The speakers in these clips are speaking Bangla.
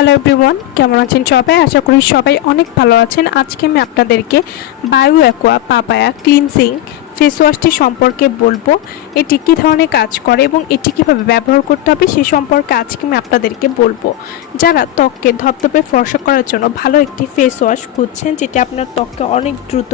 হ্যালো এভরিওয়ান, কেমন আছেন সবাই? আশা করি সবাই অনেক ভালো আছেন। আজকে আমি আপনাদেরকে বায়োঅ্যাকোয়া পাপায়া ক্লিনজিং ফেস ওয়াশটি সম্পর্কে বলবো। এটি কী ধরনের কাজ করে এবং এটি কীভাবে ব্যবহার করতে হবে সে সম্পর্কে আজকে আমি আপনাদেরকে বলবো। যারা ত্বককে ধবধবে ফর্সা করার জন্য ভালো একটি ফেস ওয়াশ খুঁজছেন যেটি আপনার ত্বককে অনেক দ্রুত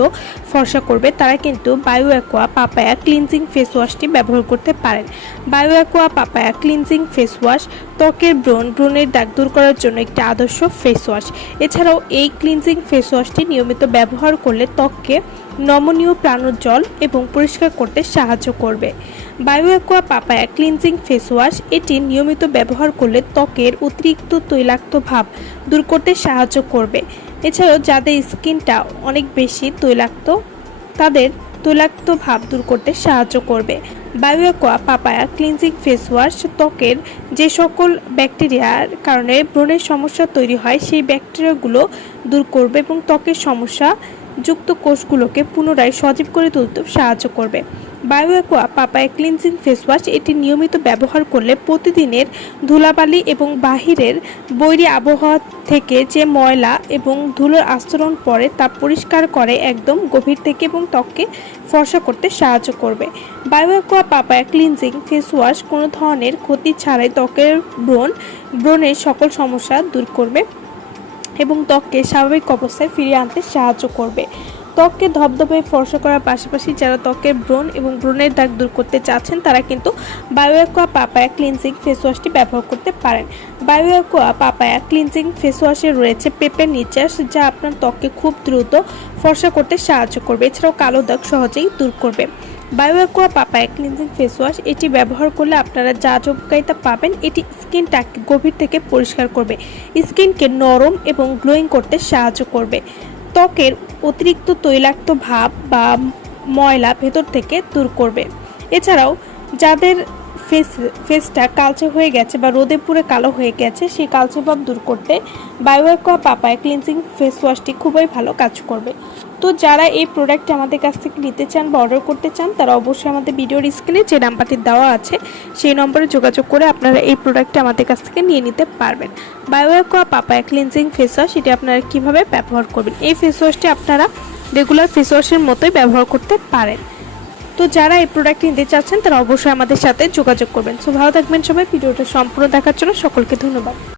ফর্সা করবে, তারা কিন্তু বায়োঅ্যাকোয়া পাপায়া ক্লিনজিং ফেস ওয়াশটি ব্যবহার করতে পারেন। বায়োঅ্যাকোয়া পাপায়া ক্লিনজিং ফেস ওয়াশ ত্বকের ব্রণের দাগ দূর করার জন্য একটি আদর্শ ফেস ওয়াশ। এছাড়াও এই ক্লিনজিং ফেস ওয়াশটি নিয়মিত ব্যবহার করলে ত্বককে নমনীয় প্রাণোজ্জ্বল এবং পরিষ্কার করতে সাহায্য করবে। বায়োঅ্যাকোয়া পাপায়া ক্লিনজিং ফেস ওয়াশ এটি নিয়মিত ব্যবহার করলে ত্বকের অতিরিক্ত তৈলাক্ত ভাব দূর করতে সাহায্য করবে। এছাড়াও যাদের স্কিনটা অনেক বেশি তৈলাক্ত, তাদের তৈলাক্ত ভাব দূর করতে সাহায্য করবে। বায়োঅ্যাকোয়া পাপায়া ক্লিনজিং ফেস ওয়াশ ত্বকের যে সকল ব্যাকটেরিয়ার কারণে ব্রণের সমস্যা তৈরি হয় সেই ব্যাকটেরিয়াগুলো দূর করবে এবং ত্বকের সমস্যা যুক্ত কোষগুলোকে পুনরায় সজীব করে তুলতে সাহায্য করবে। বায়োঅ্যাকোয়া পাপায়া ক্লিনজিং ফেস ওয়াশ এটি নিয়মিত ব্যবহার করলে প্রতিদিনের ধুলাবালি এবং বাহিরের বৈরী আবহাওয়া থেকে যে ময়লা এবং ধুলোর আস্তরণ পড়ে তা পরিষ্কার করে একদম গভীর থেকে এবং ত্বককে ফর্সা করতে সাহায্য করবে। বায়োঅ্যাকোয়া পাপায়া ক্লিনজিং ফেস ওয়াশ কোনো ধরনের ক্ষতি ছাড়াই ত্বকের ব্রণের সকল সমস্যা দূর করবে এবং ত্বককে স্বাভাবিক অবস্থায় ফিরিয়ে আনতে সাহায্য করবে। ত্বককে ধবধবে ফর্সা করার পাশাপাশি যারা ত্বকের ব্রণের দাগ দূর করতে চাচ্ছেন তারা কিন্তু বায়োঅ্যাকোয়া পাপায়া ক্লিনজিং ফেস ওয়াশটি ব্যবহার করতে পারেন। বায়োঅ্যাকোয়া পাপায়া ক্লিনজিং ফেস ওয়াশে রয়েছে পেঁপের নির্যাস, যা আপনার ত্বককে খুব দ্রুত ফর্সা করতে সাহায্য করবে। এছাড়াও কালো দাগ সহজেই দূর করবে। বায়োঅ্যাকোয়া পাপায়া ক্লিনজিং ফেস ওয়াশ এটি ব্যবহার করলে আপনারা যা উপকারিতা পাবেন, এটি স্কিনটাকে গভীর থেকে পরিষ্কার করবে, স্কিনকে নরম এবং গ্লোয়িং করতে সাহায্য করবে, ত্বকের অতিরিক্ত তৈলাক্ত ভাব বা ময়লা ভেতর থেকে দূর করবে। এছাড়াও যাদের ফেসটা কালচে হয়ে গেছে বা রোদে পুড়ে কালো হয়ে গেছে সেই কালচে ভাব দূর করতে বায়োঅ্যাকোয়া পাপায়া ক্লিনজিং ফেস ওয়াশটি খুবই ভালো কাজ করবে। তো যারা এই প্রোডাক্টটি আমাদের কাছ থেকে নিতে চান বা অর্ডার করতে চান তারা অবশ্যই আমাদের ভিডিওর স্ক্রিনে যে নাম্বারটি দেওয়া আছে সেই নম্বরে যোগাযোগ করে আপনারা এই প্রোডাক্টটি আমাদের কাছ থেকে নিয়ে নিতে পারবেন। বায়োঅ্যাকোয়া পাপায়া ক্লিনজিং ফেস ওয়াশ এটি আপনারা কীভাবে ব্যবহার করবেন, এই ফেস ওয়াশটি আপনারা রেগুলার ফেস ওয়াশের মতোই ব্যবহার করতে পারেন। তো যারা এই প্রোডাক্ট নিতে চাচ্ছেন তারা অবশ্যই আমাদের সাথে যোগাযোগ করবেন। সো ভালো থাকবেন সবাই। ভিডিওটা সম্পূর্ণ দেখার জন্য সকলকে ধন্যবাদ।